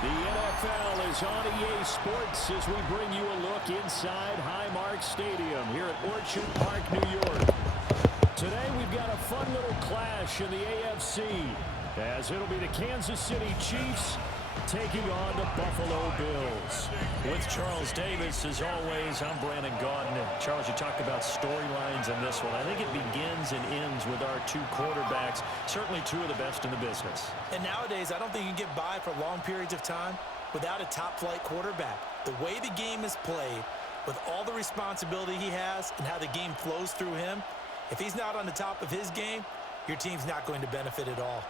The NFL is on EA Sports as we bring you a look inside Highmark Stadium here at Orchard Park, New York. Today we've got a fun little clash in the AFC as it'll be the Kansas City Chiefs taking on the Buffalo Bills. With Charles Davis, as always, I'm Brandon Gaudin. Charles, you talked about storylines in this one. I think it begins and ends with our two quarterbacks, certainly two of the best in the business. And nowadays, I don't think you can get by for long periods of time without a top-flight quarterback. The way the game is played, with all the responsibility he has and how the game flows through him, if he's not on the top of his game, your team's not going to benefit at all.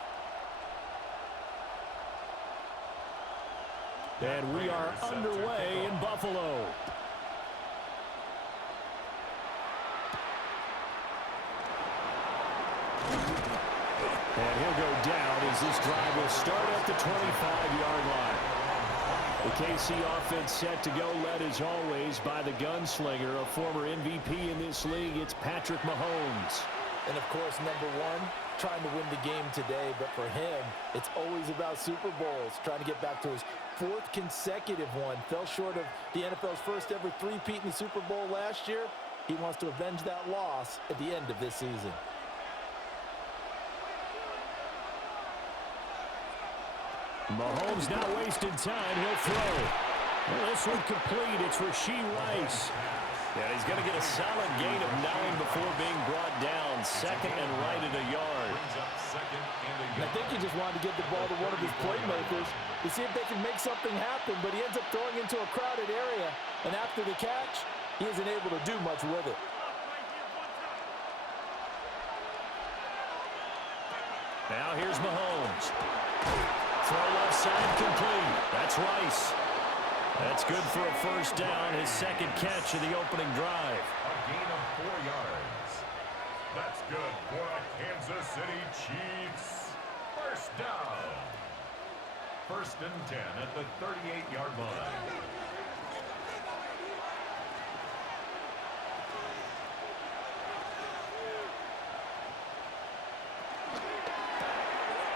And we are underway in Buffalo. And he'll go down as this drive will start at the 25-yard line. The KC offense set to go, led as always by the gunslinger, a former MVP in this league. It's Patrick Mahomes. And, of course, number one, trying to win the game today. But for him, it's always about Super Bowls, trying to get back to his fourth consecutive one. Fell short of the NFL's first ever three-peat in the Super Bowl last year. He wants to avenge that loss at the end of this season. Mahomes not wasting time. He'll throw. Well, this one complete. It's Rashee Rice. Yeah, he's going to get a solid gain of 9 before being brought down. Second and right at a yard. And I think he just wanted to get the ball to one of his playmakers to see if they can make something happen, but he ends up throwing into a crowded area. And after the catch, he isn't able to do much with it. Now here's Mahomes. Throw left side complete. That's Rice. That's good for a first down, his second catch of the opening drive. A gain of 4 yards. That's good for a Kansas City Chiefs. First down. First and 10 at the 38-yard line.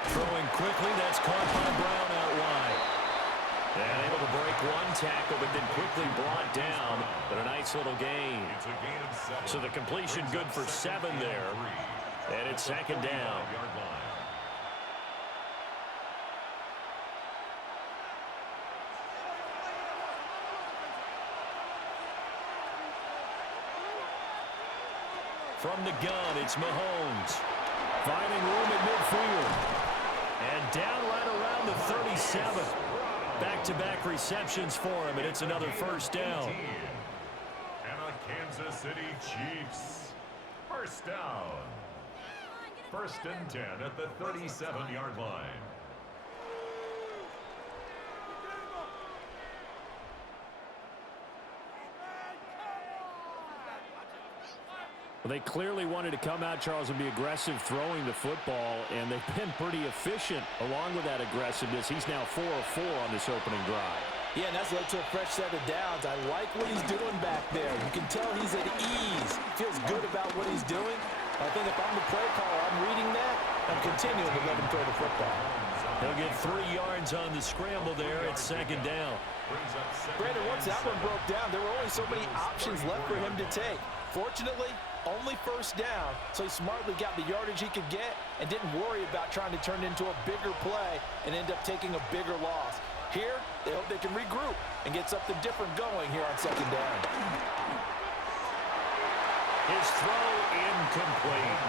Throwing quickly, that's caught by Brown out wide. And able to break one tackle, but then quickly brought down. But a nice little gain. It's a gain of 7. So the completion good for 7 there. And it's second down. From the gun, it's Mahomes. Finding room at midfield. And down right around the 37. Back-to-back receptions for him, and it's another first down. And a Kansas City Chiefs. First down. First and 10 at the 37-yard line. Well, they clearly wanted to come out, Charles, and be aggressive throwing the football, and they've been pretty efficient along with that aggressiveness. He's now 4 of 4 on this opening drive. Yeah, and that's led to a fresh set of downs. I like what he's doing back there. You can tell he's at ease. Feels good about what he's doing. I think if I'm the play caller, I'm reading that. I'm continuing to let him throw the football. He'll get 3 yards on the scramble there. It's second down. Brandon, once that one broke down, there were only so many options left for him to take. Fortunately, only first down, so he smartly got the yardage he could get and didn't worry about trying to turn it into a bigger play and end up taking a bigger loss. Here, they hope they can regroup and get something different going here on second down. His throw incomplete.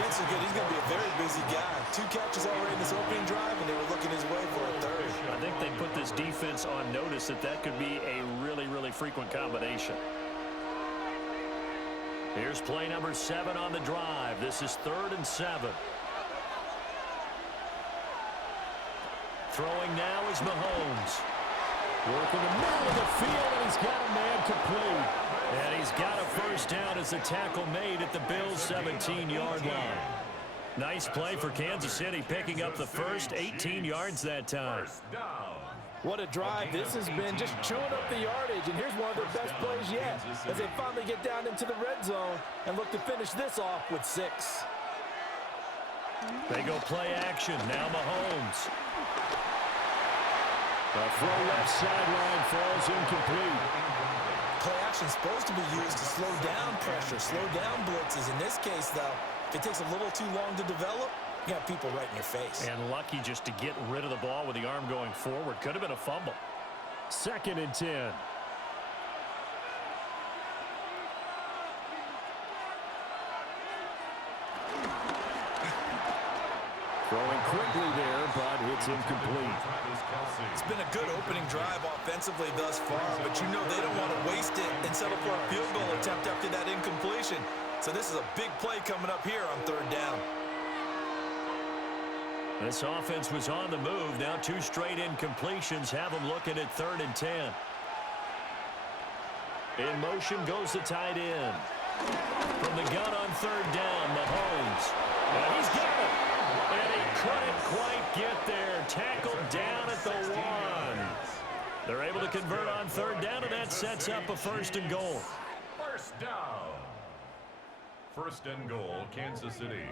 Chances are good he's going to be a very busy guy. 2 catches already in this opening drive, and they were looking his way for a third. I think they put this defense on notice that that could be a really, really frequent combination. Here's play number 7 on the drive. This is 3rd and 7. Throwing now is Mahomes. Working the middle of the field, and he's got a man complete. And he's got a first down as the tackle made at the Bills' 17-yard line. Nice play for Kansas City, picking up the first 18 yards that time. What a drive this has been, just chewing up the yardage. And here's one of their best plays yet as they finally get down into the red zone and look to finish this off with 6. They go play action. Now Mahomes. A throw left sideline falls incomplete. Play action supposed to be used to slow down pressure, slow down blitzes. In this case, though, if it takes a little too long to develop, you got people right in your face. And lucky just to get rid of the ball with the arm going forward. Could have been a fumble. 2nd and 10. Throwing quickly there, but it's incomplete. It's been a good opening drive offensively thus far, but you know they don't want to waste it and settle for a field goal attempt after that incompletion. So this is a big play coming up here on 3rd down. This offense was on the move. Now 2 straight incompletions have them looking at 3rd and 10. In motion goes the tight end. From the gun on 3rd down, Mahomes. And he's got it. And he couldn't quite get there. Tackled down at the 1. They're able to convert on 3rd down, and that sets up a 1st and goal. 1st down. 1st and goal, Kansas City.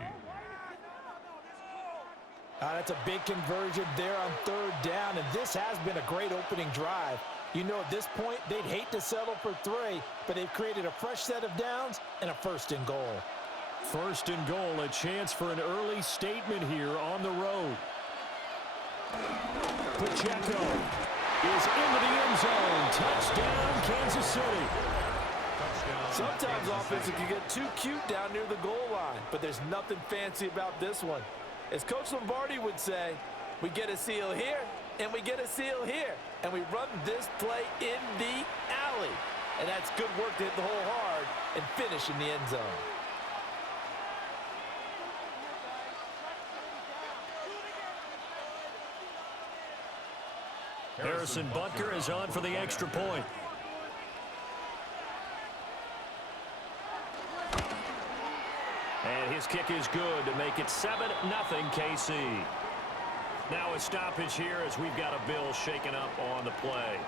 That's a big conversion there on 3rd down, and this has been a great opening drive. You know, at this point, they'd hate to settle for 3, but they've created a fresh set of downs and a 1st and goal. 1st and goal, a chance for an early statement here on the road. Pacheco is into the end zone. Touchdown, Kansas City. Sometimes offenses can get too cute down near the goal line, but there's nothing fancy about this one. As Coach Lombardi would say, we get a seal here, and we get a seal here, and we run this play in the alley. And that's good work to hit the hole hard and finish in the end zone. Harrison Butker is on for the extra point. And his kick is good to make it 7-0 KC. Now a stoppage here as we've got a Bill shaken up on the play.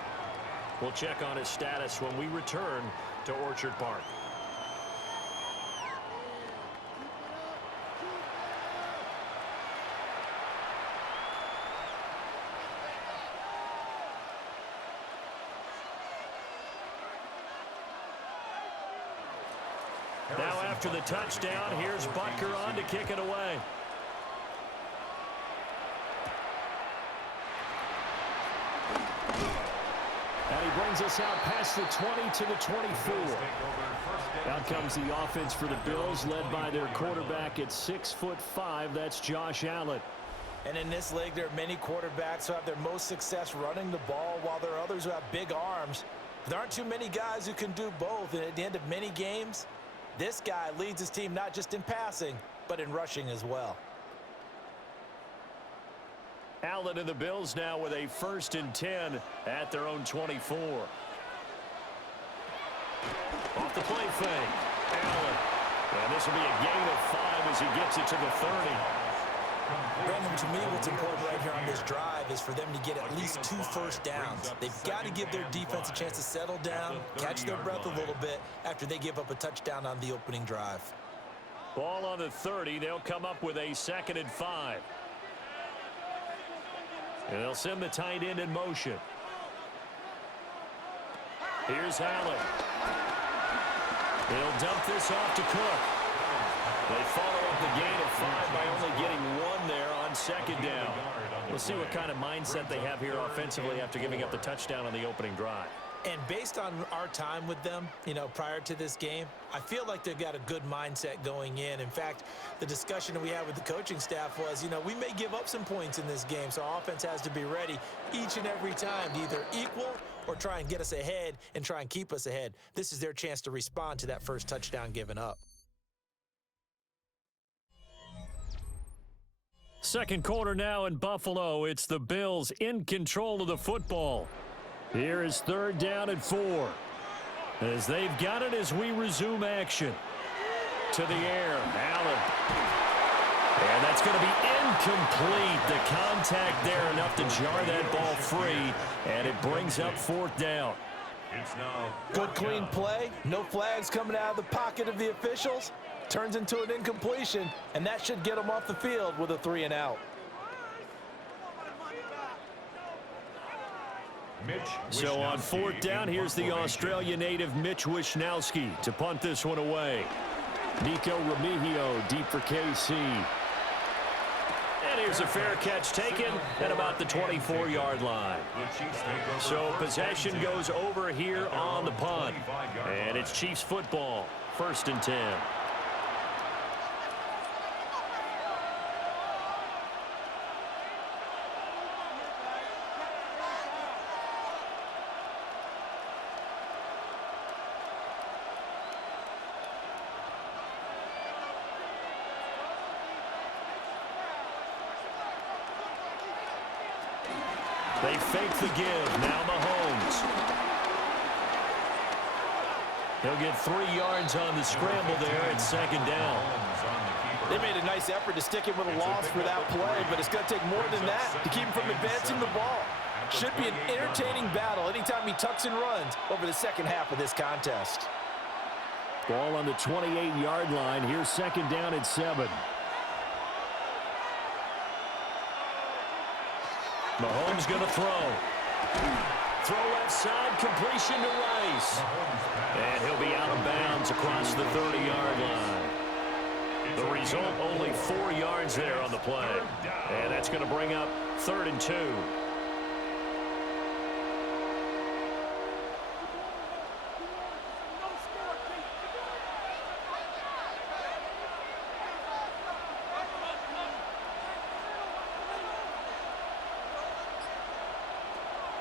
We'll check on his status when we return to Orchard Park. Now after the touchdown, here's Butker on to kick it away. And he brings us out past the 20 to the 24. Out comes the offense for the Bills, led by their quarterback at 6'5". That's Josh Allen. And in this league, there are many quarterbacks who have their most success running the ball, while there are others who have big arms. There aren't too many guys who can do both, and at the end of many games, this guy leads his team not just in passing, but in rushing as well. Allen and the Bills now with a 1st and 10 at their own 24. Off the play fake. Allen. And this will be a gain of 5 as he gets it to the 30. Brandon, to me, what's important right here on this drive is for them to get at least 2 first downs. They've got to give their defense a chance to settle down, catch their breath a little bit after they give up a touchdown on the opening drive. Ball on the 30. They'll come up with a 2nd and 5. And they'll send the tight end in motion. Here's Allen. He'll dump this off to Cook. They follow up the gain of 5 by only getting 1 there on 2nd down. We'll see what kind of mindset they have here offensively after giving up the touchdown on the opening drive. And based on our time with them, you know, prior to this game, I feel like they've got a good mindset going in. In fact, the discussion that we had with the coaching staff was, you know, we may give up some points in this game, so our offense has to be ready each and every time to either equal or try and get us ahead and try and keep us ahead. This is their chance to respond to that first touchdown given up. Second quarter now in Buffalo. It's the Bills in control of the football. Here is 3rd down and 4. As they've got it as we resume action. To the air, Allen. And that's going to be incomplete. The contact there enough to jar that ball free. And it brings up 4th down. It's now Good clean play. No flags coming out of the pocket of the officials. Turns into an incompletion, and that should get them off the field with a 3 and out. So on fourth down, here's the Australia native Mitch Wishnowsky to punt this one away. Nico Remigio deep for KC. And here's a fair catch taken at about the 24-yard line. So possession goes over here on the punt. And it's Chiefs football, 1st and 10. They fake the give. Now Mahomes. He'll get 3 yards on the scramble there at 2nd down. They made a nice effort to stick him with a loss for that play, but it's going to take more than that to keep him from advancing the ball. Should be an entertaining battle anytime he tucks and runs over the second half of this contest. Ball on the 28-yard line. Here's 2nd down at 7. Mahomes going to throw. Throw left side, completion to Rice. And he'll be out of bounds across the 30-yard line. The result, only 4 yards there on the play. And that's going to bring up 3rd and 2.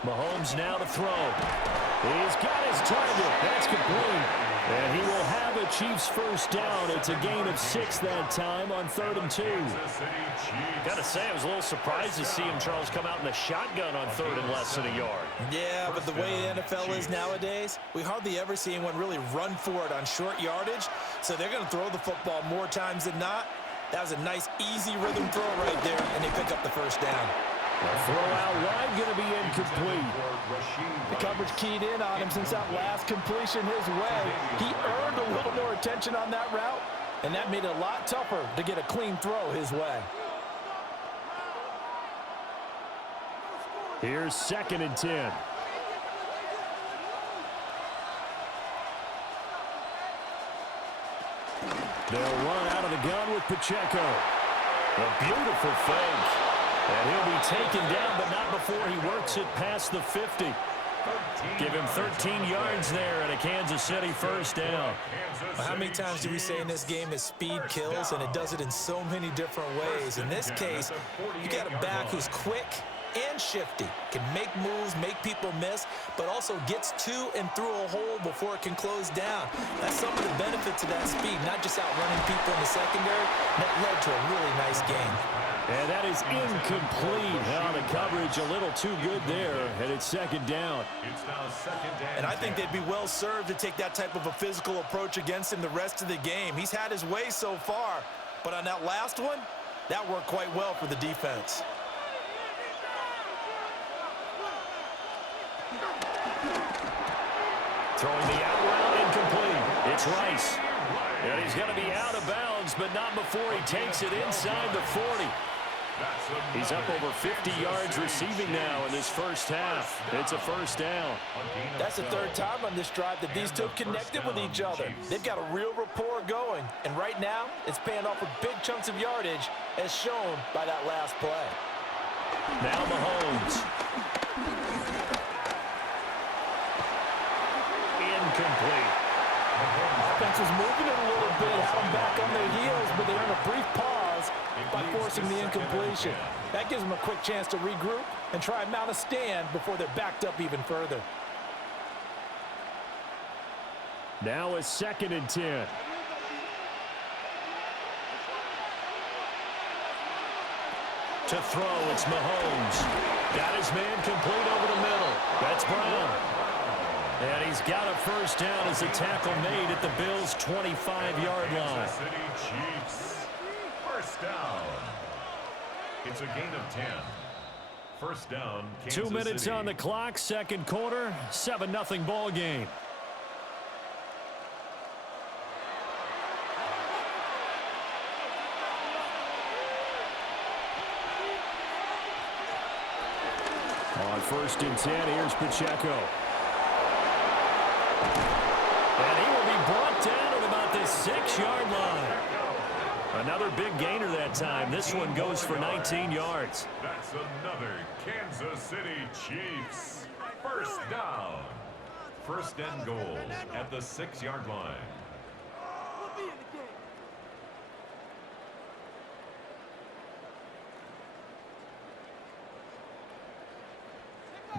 Mahomes now to throw. He's got his target. That's complete. And he will have a Chiefs 1st down. It's a gain of 6 that time on 3rd and 2. Got to say, I was a little surprised to see him, Charles, come out in the shotgun on 3rd and less than a yard. Yeah, but the way the NFL is nowadays, we hardly ever see anyone really run for it on short yardage. So they're going to throw the football more times than not. That was a nice, easy rhythm throw right there, and they pick up the 1st down. The throw out wide going to be incomplete. The coverage keyed in on him since that last completion his way. He earned a little more attention on that route, and that made it a lot tougher to get a clean throw his way. Here's 2nd and 10. They'll run out of the gun with Pacheco. A beautiful fake. And he'll be taken down, but not before he works it past the 50. Give him 13 yards there and a Kansas City 1st down. Well, how many times do we say in this game that speed kills, and it does it in so many different ways? In this case, you got a back who's quick and shifty, can make moves, make people miss, but also gets to and through a hole before it can close down. That's some of the benefits of that speed, not just outrunning people in the secondary. That led to a really nice game. And that is incomplete. Now the coverage a little too good there, and it's 2nd down. And I think they'd be well served to take that type of a physical approach against him the rest of the game. He's had his way so far, but on that last one, that worked quite well for the defense. Throwing the out route incomplete. It's Rice. And he's going to be out of bounds, but not before he takes it inside the 40. He's up over 50 yards receiving now in this 1st half. It's a 1st down. That's the 3rd time on this drive that these two have connected with each other. They've got a real rapport going, and right now it's paying off with big chunks of yardage as shown by that last play. Now Mahomes. Incomplete. Offense was moving it a little bit, had them back on their heels, but they earned a brief pause by forcing the incompletion. That gives them a quick chance to regroup and try and mount a stand before they're backed up even further. Now a 2nd and 10. To throw, it's Mahomes. Got his man complete over the middle. That's Brown. And he's got a 1st down as a tackle made at the Bills' 25-yard line. Chiefs. 1st down. It's a gain of 10. 1st down, Kansas 2 minutes City. on the clock, 2nd quarter, 7-0 ball game. On 1st and 10, here's Pacheco. And he will be brought down at about the 6-yard line. Another big gainer that time. This one goes for 19 yards. That's another Kansas City Chiefs. First down. First and goal at the 6-yard line.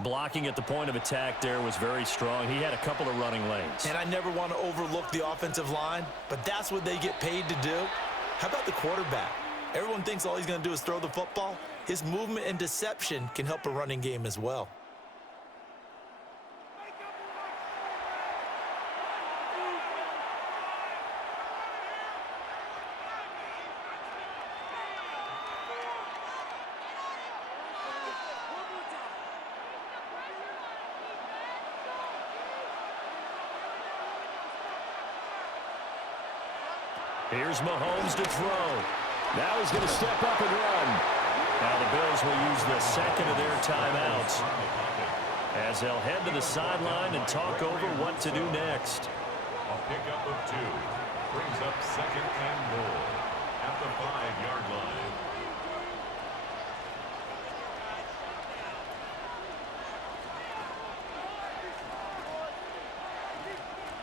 Blocking at the point of attack there was very strong. He had a couple of running lanes. And I never want to overlook the offensive line, but that's what they get paid to do. How about the quarterback? Everyone thinks all he's going to do is throw the football. His movement and deception can help a running game as well. Here's Mahomes to throw. Now he's going to step up and run. Now the Bills will use the second of their timeouts as they'll head to the sideline and talk over what to do next. A pickup of 2 brings up second and goal at the 5-yard line.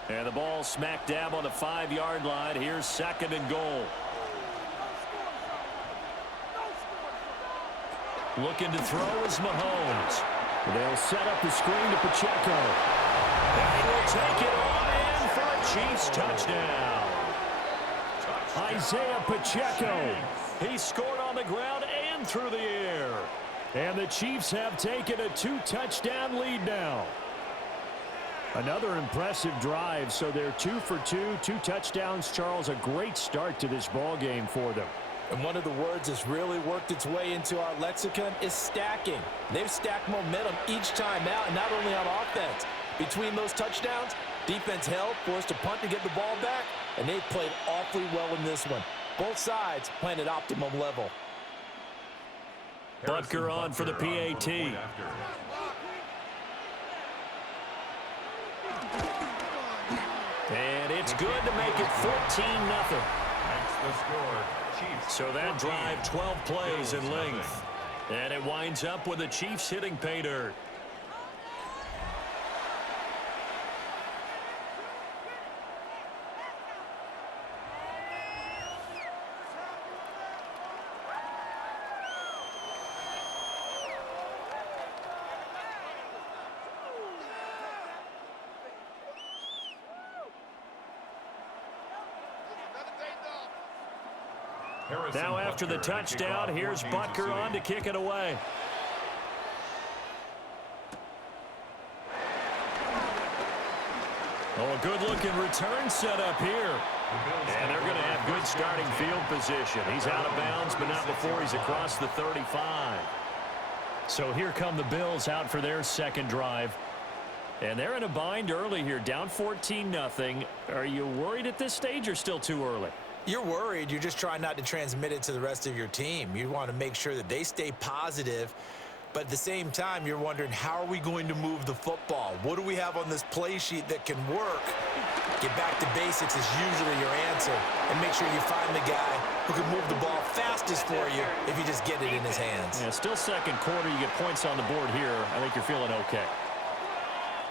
And the ball smack dab on the 5-yard line. Here's second and goal. Looking to throw is Mahomes. They'll set up the screen to Pacheco. And he will take it on in for a Chiefs touchdown. Isaiah Pacheco. He scored on the ground and through the air. And the Chiefs have taken a 2-touchdown lead now. Another impressive drive, so they're 2 for 2, 2 touchdowns. Charles, a great start to this ball game for them. And one of the words that's really worked its way into our lexicon is stacking. They've stacked momentum each time out, and not only on offense. Between those touchdowns, defense held, forced a punt to get the ball back, and they've played awfully well in this one. Both sides playing at optimum level. Butker on for the PAT. And it's good to make it 14-0. So that drive, 12 plays in length. And it winds up with the Chiefs hitting pay dirt. Now after the touchdown, here's Butker on to kick it away. Oh, a good-looking return set up here. And they're going to have good starting field position. He's out of bounds, but not before he's across the 35. So here come the Bills out for their second drive. And they're in a bind early here, down 14-0. Are you worried at this stage or still too early? You're worried. You're just trying not to transmit it to the rest of your team. You want to make sure that they stay positive. But at the same time, you're wondering, how are we going to move the football? What do we have on this play sheet that can work? Get back to basics is usually your answer. And make sure you find the guy who can move the ball fastest for you if you just get it in his hands. Yeah, still second quarter. You get points on the board here. I think you're feeling okay.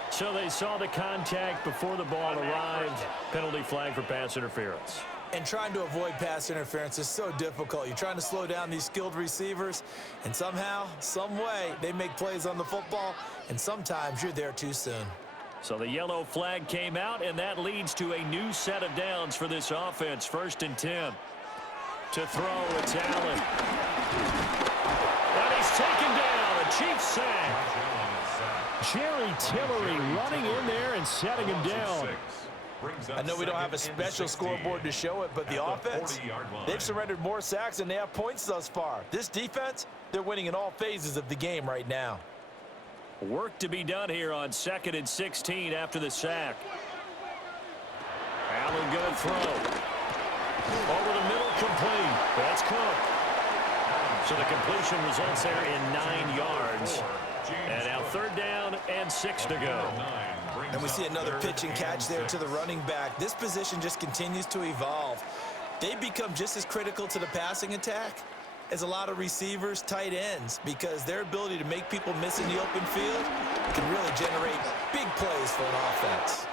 So they saw the contact before the ball arrived. Penalty flag for pass interference. And trying to avoid pass interference is so difficult. You're trying to slow down these skilled receivers, and somehow, some way, they make plays on the football, and sometimes you're there too soon. So the yellow flag came out, and that leads to a new set of downs for this offense. 1st and 10. To throw, it's Allen. And he's taken down. A Chiefs sack. Jerry Tillery running in there and setting him down. I know we don't have a special scoreboard to show it, but the offense, they've surrendered more sacks than they have points thus far. This defense, they're winning in all phases of the game right now. Work to be done here on 2nd and 16 after the sack. Allen going to throw. Over the middle, complete. That's Cook. So the completion results there in 9 yards. And now 3rd down and 6 to go. And we see another pitch and catch there to the running back. This position just continues to evolve. They become just as critical to the passing attack as a lot of receivers, tight ends, because their ability to make people miss in the open field can really generate big plays for an offense.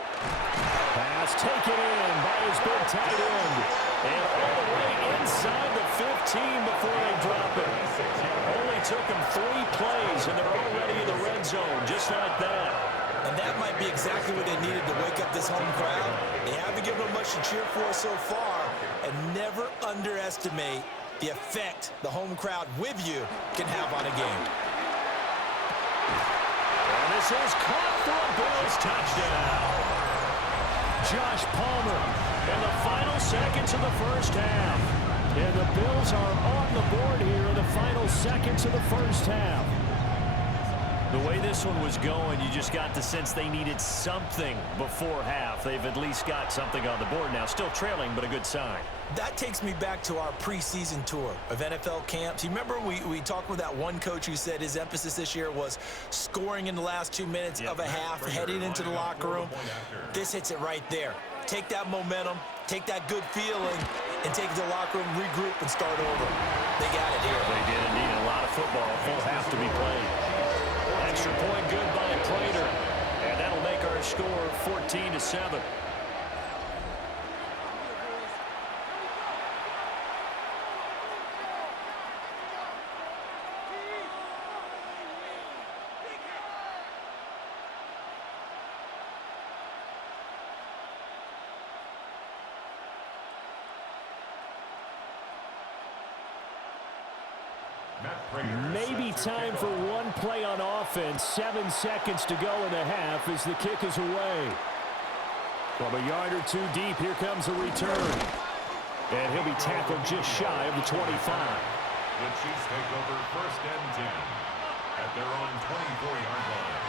Pass taken in by his big tight end. And all the way inside the 15 before they drop it. Only took them 3 plays, and they're already in the red zone, just like that. And that might be exactly what they needed to wake up this home crowd. They haven't given them much to cheer for so far, and never underestimate the effect the home crowd with you can have on a game. And this is caught for a Bills touchdown. Josh Palmer in the final seconds of the first half. And the Bills are on the board here in the final seconds of the first half. The way this one was going, you just got the sense they needed something before half. They've at least got something on the board now. Still trailing, but a good sign. That takes me back to our preseason tour of NFL camps. You remember we talked with that one coach who said his emphasis this year was scoring in the last 2 minutes of a half, heading into the locker room. This hits it right there. Take that momentum, take that good feeling, and take it to the locker room, regroup, and start over. They got it here. They did indeed. A lot of football, a full half to be played. Extra point good by Prater. And that'll make our score 14-7. Maybe time for one play on offense. 7 seconds to go in the half as the kick is away. From a yard or 2 deep, here comes a return. And he'll be tackled just shy of the 25. The Chiefs take over 1st and 10 at their own 24-yard line.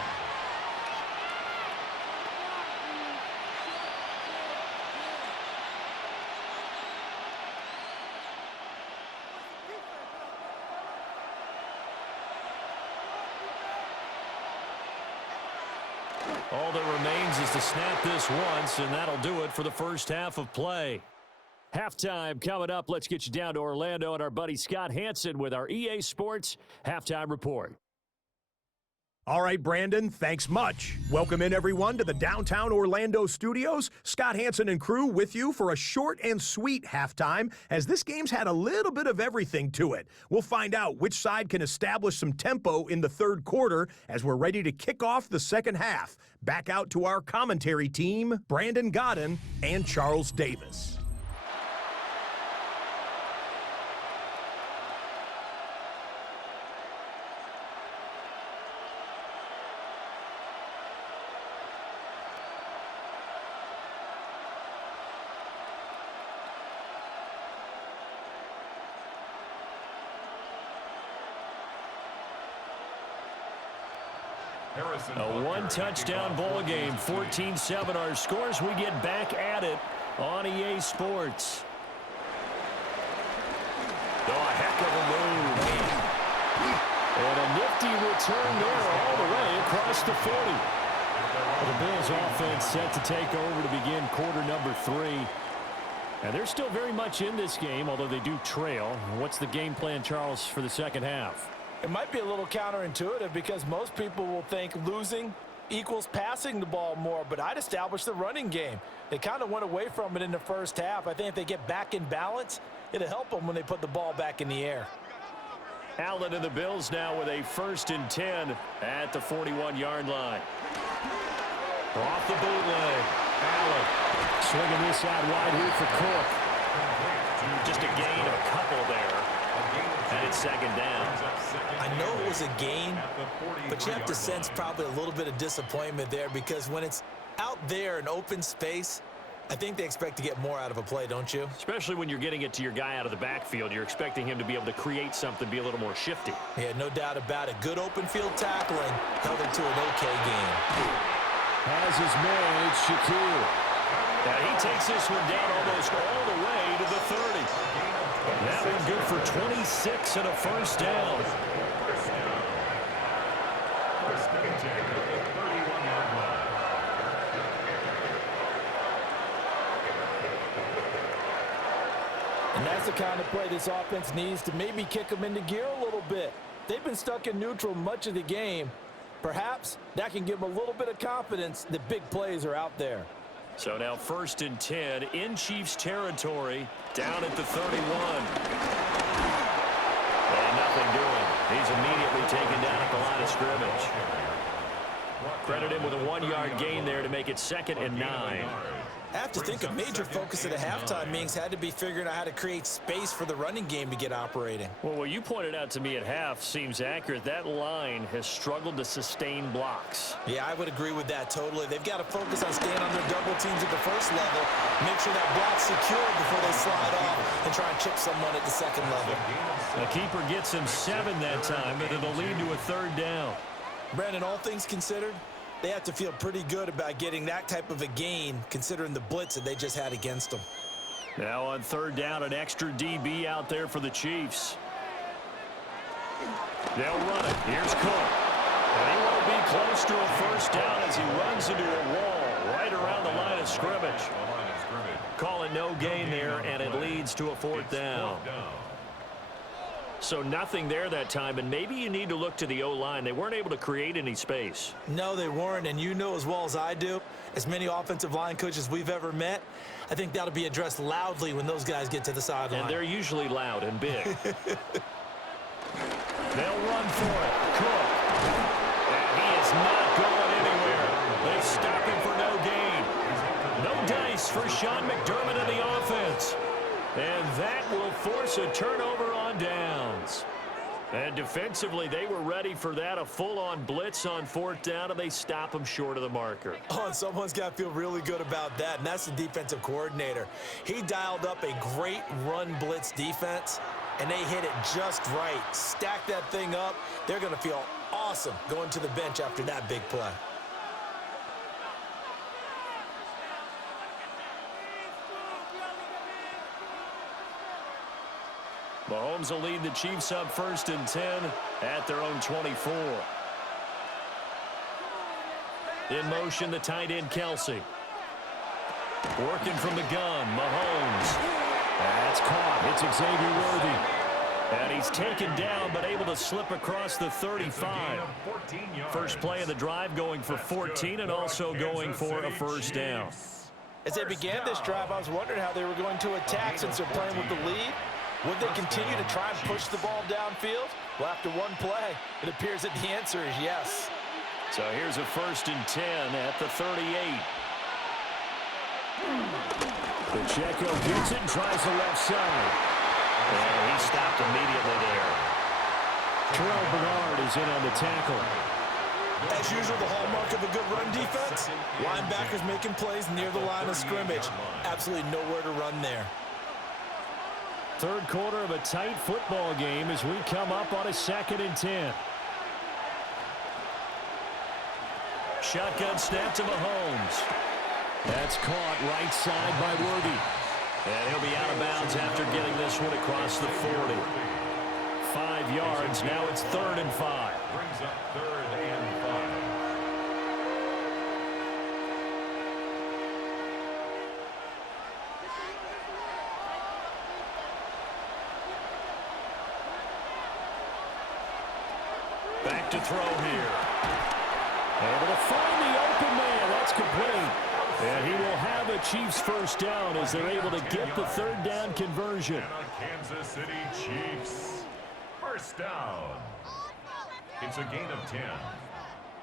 All that remains is to snap this once, and that'll do it for the first half of play. Halftime coming up. Let's get you down to Orlando and our buddy Scott Hansen with our EA Sports Halftime Report. All right, Brandon, thanks much. Welcome in, everyone, to the downtown Orlando studios. Scott Hansen and crew with you for a short and sweet halftime, as this game's had a little bit of everything to it. We'll find out which side can establish some tempo in the 3rd quarter as we're ready to kick off the 2nd half. Back out to our commentary team, Brandon Godden and Charles Davis. A one-touchdown ball game, 14-7 our scores. We get back at it on EA Sports. Oh, a heck of a move. And a nifty return there all the way across the 40. The Bills offense set to take over to begin quarter number 3. And they're still very much in this game, although they do trail. What's the game plan, Charles, for the 2nd half? It might be a little counterintuitive because most people will think losing equals passing the ball more, but I'd establish the running game. They kind of went away from it in the first half. I think if they get back in balance, it'll help them when they put the ball back in the air. Allen and the Bills now with a 1st and 10 at the 41-yard line. Off the bootleg. Allen swinging this out wide here for Cook. Just a gain of a couple there. And it's 2nd down. I know it was a gain, but you have to sense probably a little bit of disappointment there because when it's out there in open space, I think they expect to get more out of a play, don't you? Especially when you're getting it to your guy out of the backfield. You're expecting him to be able to create something, be a little more shifty. Yeah, no doubt about it. Good open field tackling held it to an okay game. Has his man, it's Shaquille. Now he takes this one down almost all the way to the 30. That one good for 26 and a first down. First down. First and 10 at the 31-yard line. And that's the kind of play this offense needs to maybe kick them into gear a little bit. They've been stuck in neutral much of the game. Perhaps that can give them a little bit of confidence that big plays are out there. So now first and 10 in Chiefs territory, down at the 31. And nothing doing. He's immediately taken down at the line of scrimmage. Credit him with a 1-yard gain there to make it 2nd and 9. I have to think a major focus at the halftime meetings had to be figuring out how to create space for the running game to get operating. Well, what you pointed out to me at half seems accurate. That line has struggled to sustain blocks. Yeah, I would agree with that totally. They've got to focus on staying on their double teams at the first level, make sure that block's secured before they slide off and try and chip someone at the second level. The keeper gets him 7 that time, but it'll lead to a 3rd down. Brandon, all things considered, they have to feel pretty good about getting that type of a gain, considering the blitz that they just had against them. Now on 3rd down, an extra DB out there for the Chiefs. They'll run it. Here's Cook. And he won't be close to a first down as he runs into a wall right around the line of scrimmage. Call it no gain there, and it leads to a 4th down. So nothing there that time, and maybe you need to look to the O-line. They weren't able to create any space. No, they weren't, and you know as well as I do, as many offensive line coaches we've ever met, I think that'll be addressed loudly when those guys get to the sideline. And they're usually loud and big. They'll run for it. Cook. And he is not going anywhere. They stop him for no gain. No dice for Sean McDermott in the offense. And that will force a turnover on downs. And defensively, they were ready for that. A full-on blitz on 4th down, and they stop them short of the marker. Oh, and someone's got to feel really good about that, and that's the defensive coordinator. He dialed up a great run blitz defense, and they hit it just right. Stack that thing up. They're going to feel awesome going to the bench after that big play. Mahomes will lead the Chiefs up 1st and 10 at their own 24. In motion, the tight end, Kelsey. Working from the gun, Mahomes. That's caught. It's Xavier Worthy. And he's taken down, but able to slip across the 35. First play of the drive going for 14 and also going for a first down. As they began this drive, I was wondering how they were going to attack since they're playing with the lead. Would they continue to try and push the ball downfield? Well, after one play, it appears that the answer is yes. So here's a 1st and 10 at the 38. Pacheco gets it and tries the left side. And he stopped immediately there. Terrell Bernard is in on the tackle. As usual, the hallmark of a good run defense, linebackers making plays near the line of scrimmage. Absolutely nowhere to run there. 3rd quarter of a tight football game as we come up on a 2nd and 10. Shotgun snap to Mahomes. That's caught right side by Worthy. And he'll be out of bounds after getting this one across the 40. 5 yards. Now it's 3rd and 5. Brings up 3rd and 5. Back to throw here. Able to find the open man. That's complete. And he will have a Chiefs first down as they're able to get the 3rd down conversion. And a Kansas City Chiefs first down. It's a gain of 10.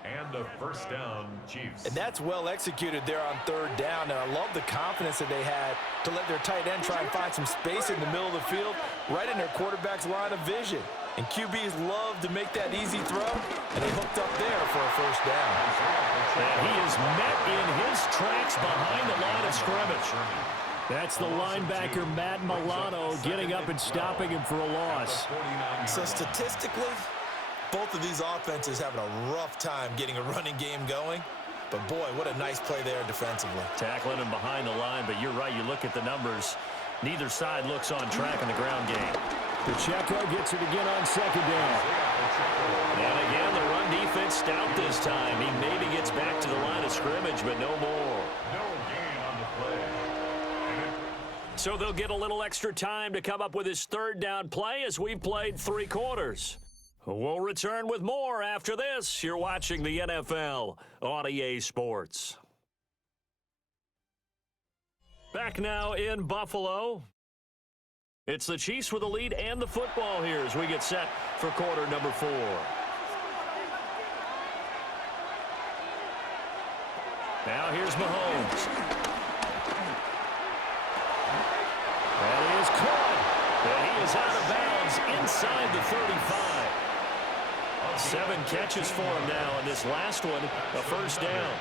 And a first down, Chiefs. And that's well executed there on 3rd down. And I love the confidence that they had to let their tight end try and find some space in the middle of the field, right in their quarterback's line of vision. And QBs love to make that easy throw, and they hooked up there for a first down. And he is met in his tracks behind the line of scrimmage. That's the linebacker, Matt Milano, getting up and stopping him for a loss. So statistically, both of these offenses having a rough time getting a running game going. But, boy, what a nice play there defensively. Tackling him behind the line, but you're right. You look at the numbers. Neither side looks on track in the ground game. Pacheco gets it again on second down. And again, the run defense stout this time. He maybe gets back to the line of scrimmage, but no more. No gain on the play. So they'll get a little extra time to come up with his third down play as we've played 3 quarters. We'll return with more after this. You're watching the NFL on EA Sports. Back now in Buffalo. It's the Chiefs with the lead and the football here as we get set for quarter number 4. Now here's Mahomes. That is caught. And he is out of bounds inside the 35. 7 catches for him now, and this last one, a first down.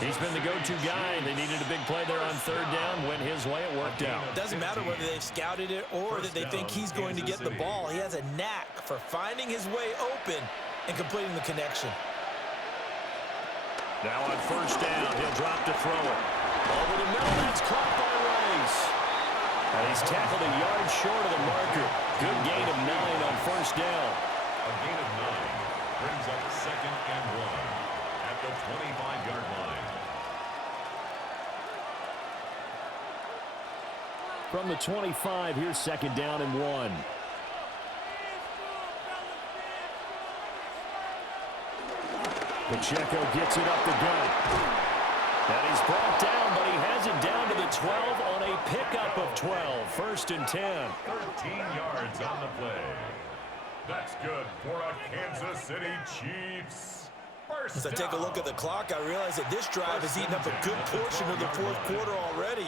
He's been the go-to guy, and they needed a big play there on third down. Went his way, it worked out. Doesn't matter whether they've scouted it or that they think he's going to get the ball. He has a knack for finding his way open and completing the connection. Now on first down, he'll drop to throw it. Over the middle, that's caught by Rice. And he's tackled a yard short of the marker. Good gain of 9 on first down. A gain of 9 brings up 2nd and 1 at the 25-yard line. From the 25, here's 2nd down and 1. Pacheco gets it up the gut. And he's brought down, but he has it down to the 12 on a pickup of 12. 1st and 10. 13 yards on the play. That's good for a Kansas City Chiefs. First As I take a look at the clock, I realize that this drive has eaten up a good portion of the 4th quarter already.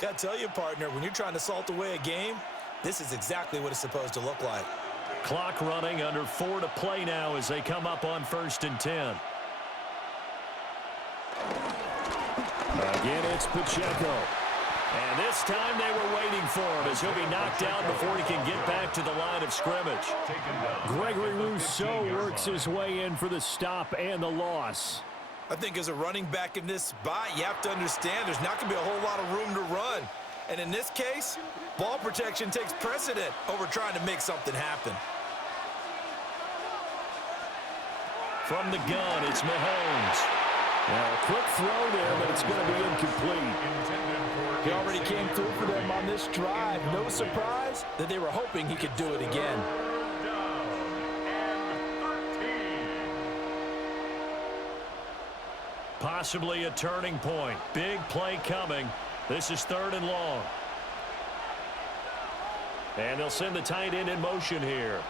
Got to tell you, partner, when you're trying to salt away a game, this is exactly what it's supposed to look like. Clock running, under 4 to play now as they come up on 1st and 10. Again, it's Pacheco. And this time they were waiting for him as he'll be knocked down before he can get back to the line of scrimmage. Gregory Rousseau works his way in for the stop and the loss. I think as a running back in this spot, you have to understand there's not going to be a whole lot of room to run. And in this case, ball protection takes precedent over trying to make something happen. From the gun, it's Mahomes. Now, a quick throw there, but it's going to be incomplete. He already came through for them on this drive. No surprise that they were hoping he could do it again. Possibly a turning point. Big play coming. This is 3rd and long. And they'll send the tight end in motion here.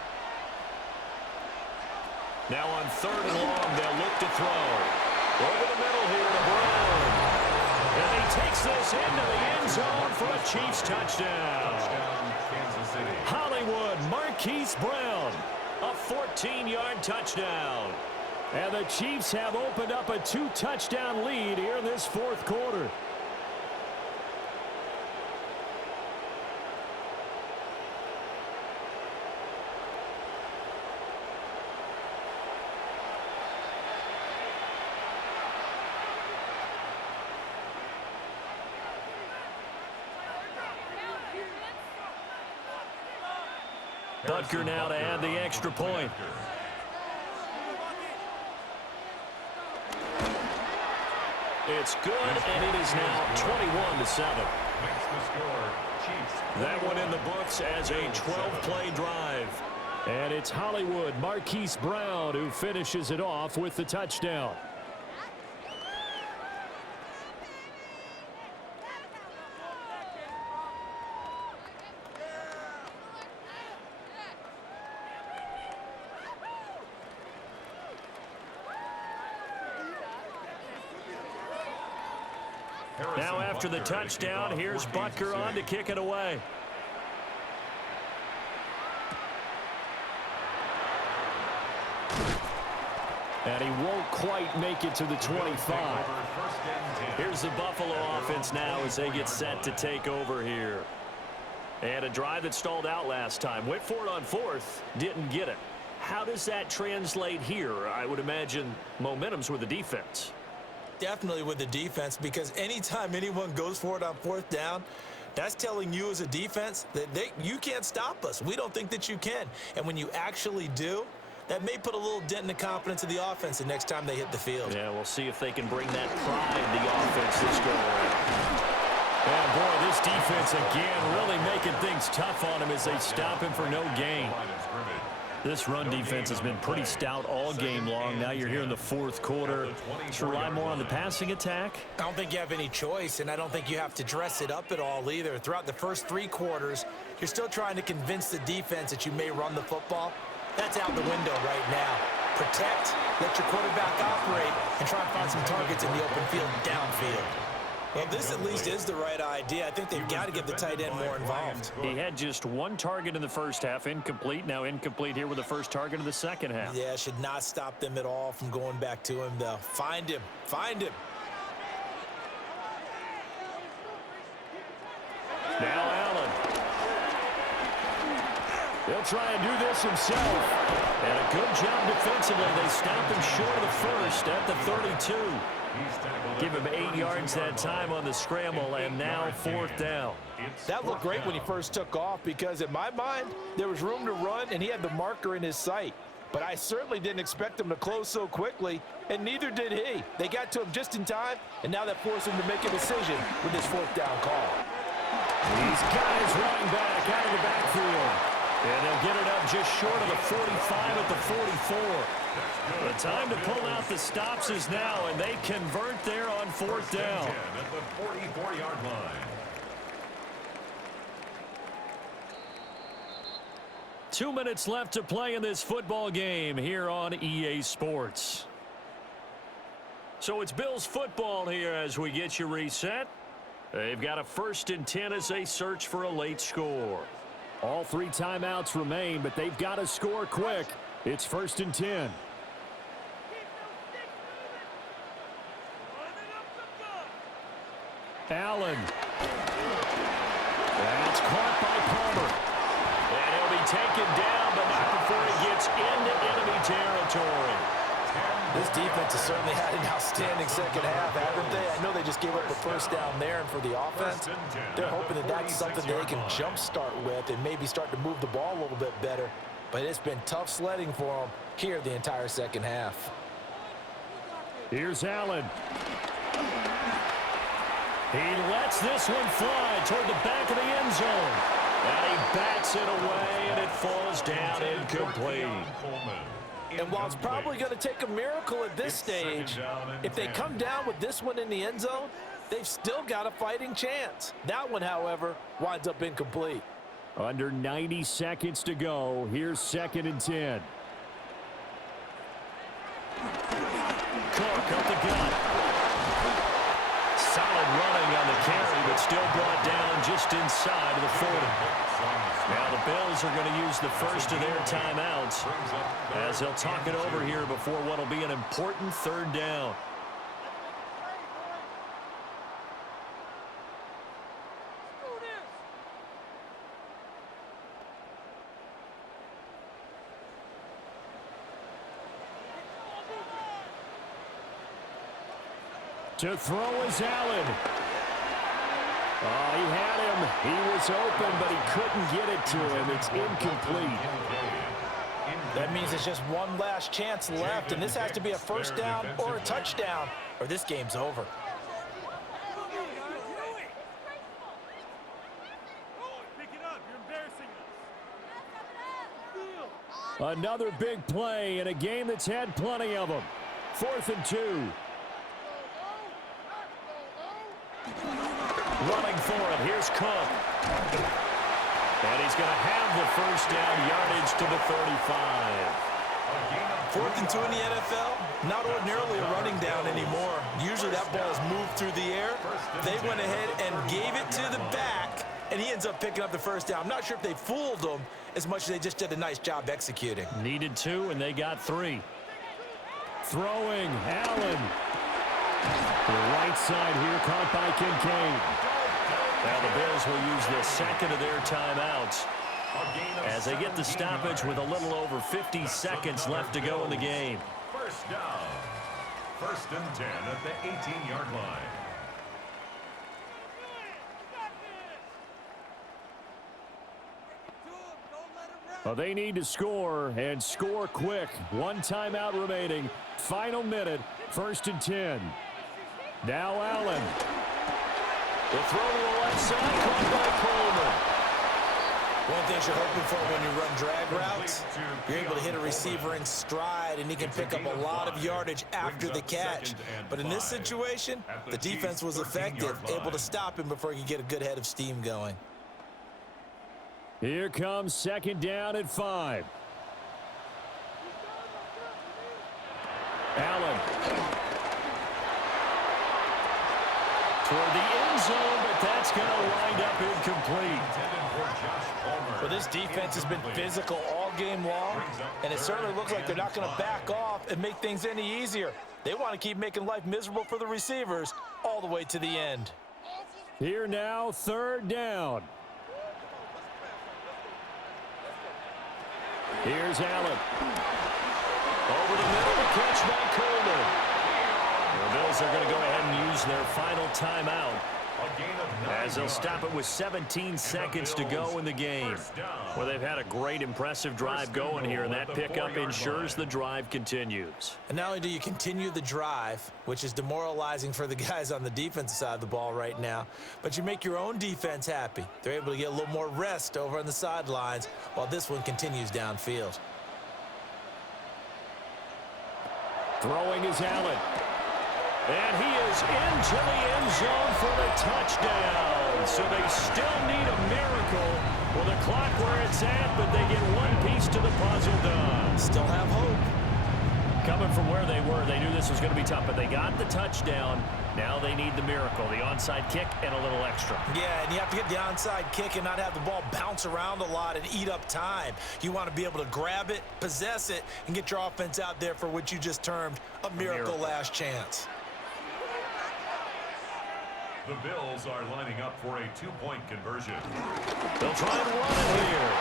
Now on 3rd and long, they'll look to throw. Over the middle here to Brown. And he takes this into the end zone for a Chiefs touchdown. Kansas City. Hollywood, Marquise Brown. A 14-yard touchdown. And the Chiefs have opened up a 2-touchdown lead here in this 4th quarter. Butker now to add the extra point. It's good, and it is now 21-7. That one in the books as a 12-play drive. And it's Hollywood, Marquise Brown, who finishes it off with the touchdown. Now after the touchdown, here's Butker on to kick it away. And he won't quite make it to the 25. Here's the Buffalo offense now as they get set to take over here. And a drive that stalled out last time. Went for it on 4th, didn't get it. How does that translate here? I would imagine momentum's with the defense. Definitely with the defense, because anytime anyone goes for it on 4th down, That's telling you as a defense that you can't stop us. We don't think that you can. And when you actually do, that may put a little dent in the confidence of the offense the next time they hit the field. Yeah, we'll see if they can bring that pride in the offense this go around. And boy, this defense again really making things tough on him as they stop him for no gain. This run defense has been pretty stout all game long. Now you're here in the fourth quarter. Should rely more on the passing attack? I don't think you have any choice, and I don't think you have to dress it up at all either. Throughout the first 3 quarters, you're still trying to convince the defense that you may run the football. That's out the window right now. Protect, let your quarterback operate, and try and find some targets in the open field downfield. Well, this at least is the right idea. I think they've got to get the tight end more involved. He had just 1 target in the first half, incomplete. Now incomplete here with the first target of the second half. Yeah, should not stop them at all from going back to him, though. Find him. Find him. Now Allen. He'll try and do this himself. And a good job defensively. They stop him short of the first at the 32. Give him 8 yards that time on the scramble, and now 4th down. That looked great when he first took off because, in my mind, there was room to run, and he had the marker in his sight. But I certainly didn't expect him to close so quickly, and neither did he. They got to him just in time, and now that forced him to make a decision with his 4th down call. He's got his running back out of the backfield. And they'll get it up just short of the 45 at the 44. The time to pull out the stops is now, and they convert there on 4th down. At the 44-yard line. 2 minutes left to play in this football game here on EA Sports. So it's Bills football here as we get you reset. They've got a 1st and 10 as they search for a late score. All 3 timeouts remain, but they've got to score quick. It's 1st and 10. Allen. That's caught by Palmer. And he'll be taken down, but not before he gets into enemy territory. This defense has certainly had an outstanding second half, haven't they? I know they just gave up a 1st down there, and for the offense, they're hoping that that's something they can jumpstart with and maybe start to move the ball a little bit better. But it's been tough sledding for them here the entire second half. Here's Allen. He lets this one fly toward the back of the end zone. And he bats it away, and it falls down incomplete. And while it's probably going to take a miracle at this stage, if they come down with this one in the end zone, they've still got a fighting chance. That one, however, winds up incomplete. Under 90 seconds to go. Here's 2nd and 10. Cook up the gut. Solid running on the carry, but still brought down just inside of the 40. Now the Bills are going to use the first of their timeouts as they'll talk it over here before what will be an important 3rd down. To throw is Allen. He had him. He was open, but he couldn't get it to him. It's incomplete. That means it's just one last chance left, and this has to be a 1st down or a touchdown, or this game's over. Another big play in a game that's had plenty of them. 4th and 2. Running for it. Here's Cook. And he's going to have the 1st down yardage to the 35. 4th and 2 in the NFL, not ordinarily a running down anymore. Usually that ball is moved through the air. They went ahead and gave it to the back, and he ends up picking up the 1st down. I'm not sure if they fooled him as much as they just did a nice job executing. Needed 2, and they got 3. Throwing, Allen. The right side here caught by Kincaid. Now the Bills will use the 2nd of their timeouts as they get the stoppage with a little over 50 seconds left to go in the game. 1st down. 1st and 10 at the 18-yard line. Well, they need to score, and score quick. One timeout remaining. Final minute, 1st and 10. Now Allen. The throw to the left side, caught by Coleman. One thing you're hoping for when you run drag routes, you're able to hit a receiver in stride, and he can pick up a lot of yardage after the catch. But in this situation, the defense was effective, able to stop him before he could get a good head of steam going. Here comes 2nd down at 5. Allen. Toward the end zone, but that's going to wind up incomplete. Well, this defense has been physical all game long, and it certainly looks like they're not going to back off and make things any easier. They want to keep making life miserable for the receivers all the way to the end. Here now, 3rd down. Here's Allen. Over the middle, the catch by Coleman. The Bills are going to go ahead and use their final timeout, as they'll stop it with 17 seconds to go in the game. Well, they've had a great, impressive drive going here, and that pickup ensures the drive continues. And not only do you continue the drive, which is demoralizing for the guys on the defensive side of the ball right now, but you make your own defense happy. They're able to get a little more rest over on the sidelines while this one continues downfield. Throwing is Allen. And he is into the end zone for the touchdown. So they still need a miracle with the clock where it's at, but they get one piece to the puzzle done. Still have hope. Coming from where they were, they knew this was going to be tough, but they got the touchdown. Now they need the miracle, the onside kick and a little extra. Yeah, and you have to get the onside kick and not have the ball bounce around a lot and eat up time. You want to be able to grab it, possess it, and get your offense out there for what you just termed a miracle last chance. The Bills are lining up for a 2-point conversion. They'll try and run it here.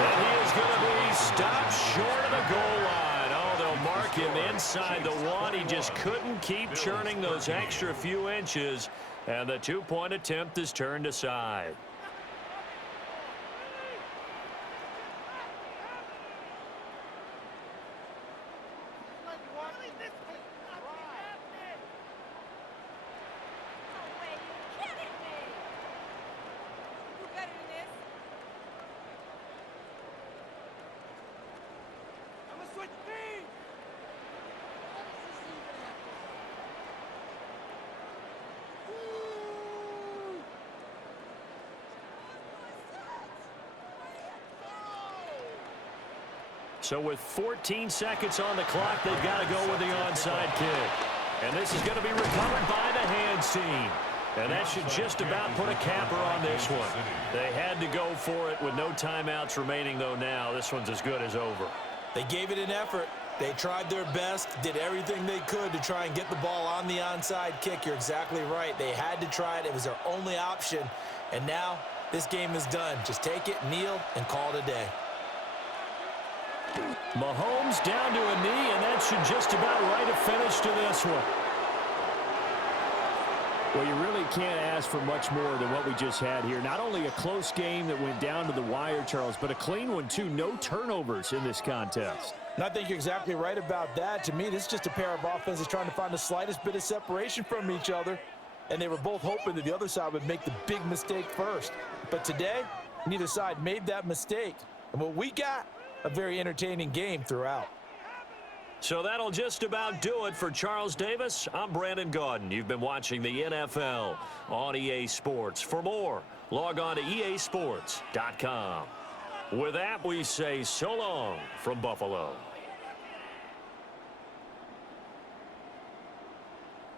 And he is going to be stopped short of the goal line. Oh, they'll mark him inside the 1. He just couldn't keep churning those extra few inches, and the 2-point attempt is turned aside. So with 14 seconds on the clock, they've got to go with the onside kick. And this is going to be recovered by the hands team. And that should just about put a capper on this one. They had to go for it with no timeouts remaining, though. Now this one's as good as over. They gave it an effort. They tried their best, did everything they could to try and get the ball on the onside kick. You're exactly right. They had to try it. It was their only option. And now this game is done. Just take it, kneel, and call it a day. Mahomes down to a knee, and that should just about write a finish to this one. Well, you really can't ask for much more than what we just had here. Not only a close game that went down to the wire, Charles, but a clean one, too. No turnovers in this contest. And I think you're exactly right about that. To me, this is just a pair of offenses trying to find the slightest bit of separation from each other, and they were both hoping that the other side would make the big mistake first. But today, neither side made that mistake. And what we got, a very entertaining game throughout. So that'll just about do it for Charles Davis. I'm Brandon Gaudin. You've been watching the NFL on EA Sports. For more, log on to easports.com. With that, we say so long from Buffalo.